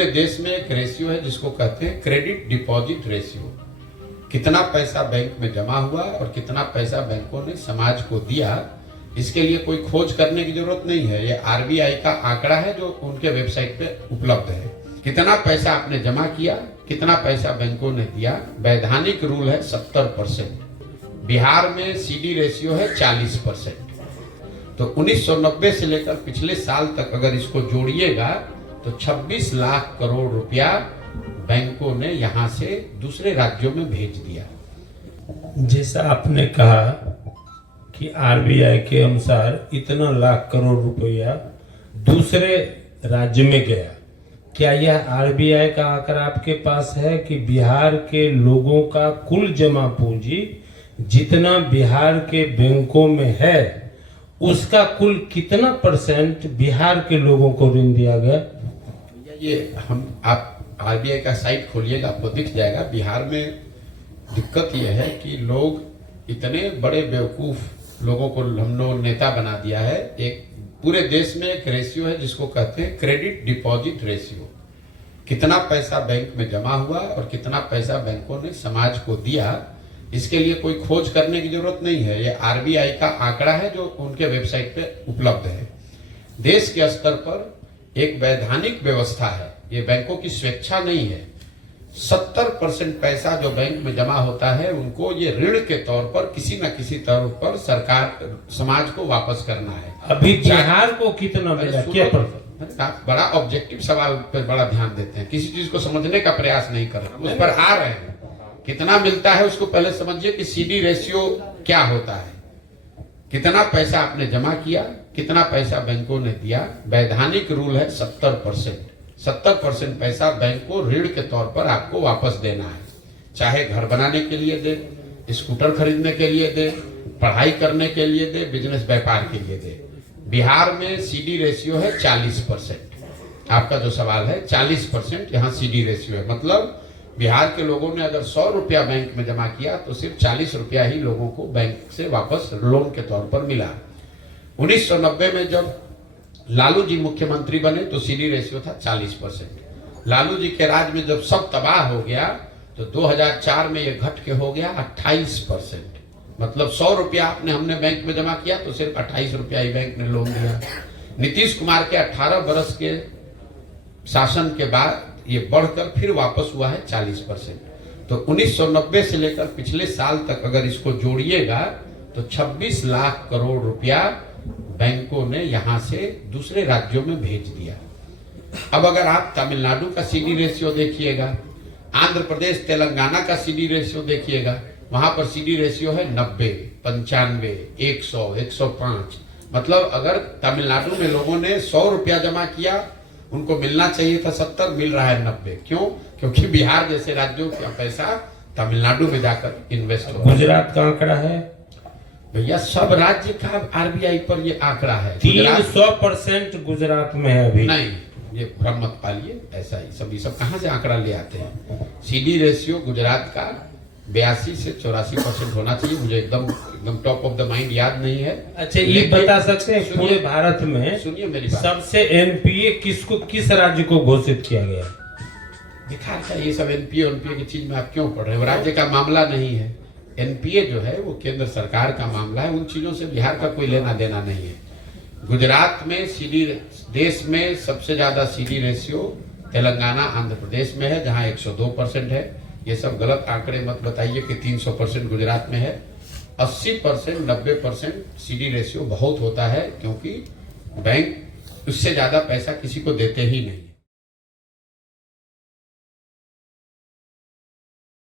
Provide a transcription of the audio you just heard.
पूरे देश में एक रेशियो है जिसको कहते हैं क्रेडिट डिपॉजिट रेशियो। कितना पैसा बैंक में जमा हुआ और कितना पैसा बैंकों ने समाज को दिया, इसके लिए कोई खोज करने की जरूरत नहीं है। ये आरबीआई का आंकड़ा है जो उनके वेबसाइट पे उपलब्ध है। कितना पैसा आपने जमा किया, कितना पैसा बैंकों ने दिया। वैधानिक रूल है 70%। बिहार में सीडी रेशियो है 40%। तो 1990 से लेकर पिछले साल तक अगर इसको जोड़िएगा तो 26 लाख करोड़ रुपया बैंकों ने यहां से दूसरे राज्यों में भेज दिया। जैसा आपने कहा कि आरबीआई के अनुसार इतना लाख करोड़ रुपया दूसरे राज्य में गया, क्या यह आरबीआई का आंकड़ा आपके पास है कि बिहार के लोगों का कुल जमा पूंजी जितना बिहार के बैंकों में है उसका कुल कितना परसेंट बिहार के लोगों को ऋण दिया गया? ये आप आरबीआई का साइट खोलिएगा आपको दिख जाएगा। बिहार में दिक्कत यह है कि लोग इतने बड़े बेवकूफ लोगों को हम लोग नेता बना दिया है। एक पूरे देश में एक रेशियो है जिसको कहते हैं क्रेडिट डिपॉजिट रेशियो। कितना पैसा बैंक में जमा हुआ और कितना पैसा बैंकों ने समाज को दिया, इसके लिए कोई खोज करने की जरूरत नहीं है। ये आरबीआई का आंकड़ा है जो उनके वेबसाइट पे उपलब्ध है। देश के स्तर पर एक वैधानिक व्यवस्था है, ये बैंकों की स्वेच्छा नहीं है। 70% पैसा जो बैंक में जमा होता है उनको ये ऋण के तौर पर किसी न किसी तौर पर सरकार समाज को वापस करना है। अभी बिहार को कितना मिला? क्या आप बड़ा ऑब्जेक्टिव सवाल पर बड़ा ध्यान देते हैं, किसी चीज को समझने का प्रयास नहीं कर रहे, उस पर आ रहे हैं। कितना मिलता है उसको पहले समझिए कि सीडी रेशियो क्या होता है। कितना पैसा आपने जमा किया, कितना पैसा बैंकों ने दिया। वैधानिक रूल है 70%। 70% पैसा बैंक को ऋण के तौर पर आपको वापस देना है। चाहे घर बनाने के लिए दे, स्कूटर खरीदने के लिए दे, पढ़ाई करने के लिए दे, बिजनेस व्यापार के लिए दे। बिहार में सीडी रेशियो है 40%। आपका जो सवाल है 40% यहाँ सीडी रेशियो है। मतलब बिहार के लोगों ने अगर 100 रुपया बैंक में जमा किया तो सिर्फ 40 रुपया ही लोगों को बैंक से वापस लोन के तौर पर मिला। 1990 में जब लालू जी मुख्यमंत्री बने तो सीडी रेशियो था 40%। लालू जी के राज में जब सब तबाह हो गया तो 2004 में ये घट के हो गया 28%। मतलब 100 रुपया हमने बैंक में जमा किया तो सिर्फ 28 रुपया ही बैंक ने लोन दिया। नीतीश कुमार के 18 बरस के शासन के बाद ये बढ़कर फिर वापस हुआ है 40%। तो 1990 से लेकर पिछले साल तक अगर इसको जोड़िएगा तो 26 लाख करोड़ रुपया बैंकों ने यहां से दूसरे राज्यों में भेज दिया। अब अगर आप तमिलनाडु का सीडी रेशियो देखिएगा, आंध्र प्रदेश तेलंगाना का सीडी रेशियो देखिएगा, वहां पर सीडी रेशियो है 90, 95, 100, 105। मतलब अगर तमिलनाडु में लोगों ने 100 रुपया जमा किया, उनको मिलना चाहिए था 70, मिल रहा है 90। क्यों? क्योंकि बिहार जैसे राज्यों का पैसा तमिलनाडु में जाकर इन्वेस्ट हो। गुजरात का आंकड़ा है भैया, सब राज्य का आरबीआई पर ये आंकड़ा है। 300% गुजरात में है अभी। नहीं, ये भ्रम मत पालिए, ऐसा ही सब कहां से आंकड़ा ले आते हैं। सीडी रेशियो गुजरात का 82 से 84% होना चाहिए। मुझे एकदम टॉप ऑफ द माइंड याद नहीं है। अच्छा, ये बता सकते हैं पूरे भारत में सुनिए मेरी बात, सबसे एनपीए किस राज्य को घोषित किया गया? दिखा ये सब एनपीए की चीज में आप क्यों पढ़ रहे हो? राज्य का मामला नहीं है। एनपीए जो है वो केंद्र सरकार का मामला है, उन चीजों से बिहार का कोई लेना देना नहीं है। गुजरात में सीडी, देश में सबसे ज्यादा सीडी रेशियो तेलंगाना आंध्र प्रदेश में है जहां 102% है। ये सब गलत आंकड़े मत बताइए कि 300% गुजरात में है। 80%, 90% सीडी रेशियो बहुत होता है, क्योंकि बैंक उससे ज्यादा पैसा किसी को देते ही नहीं।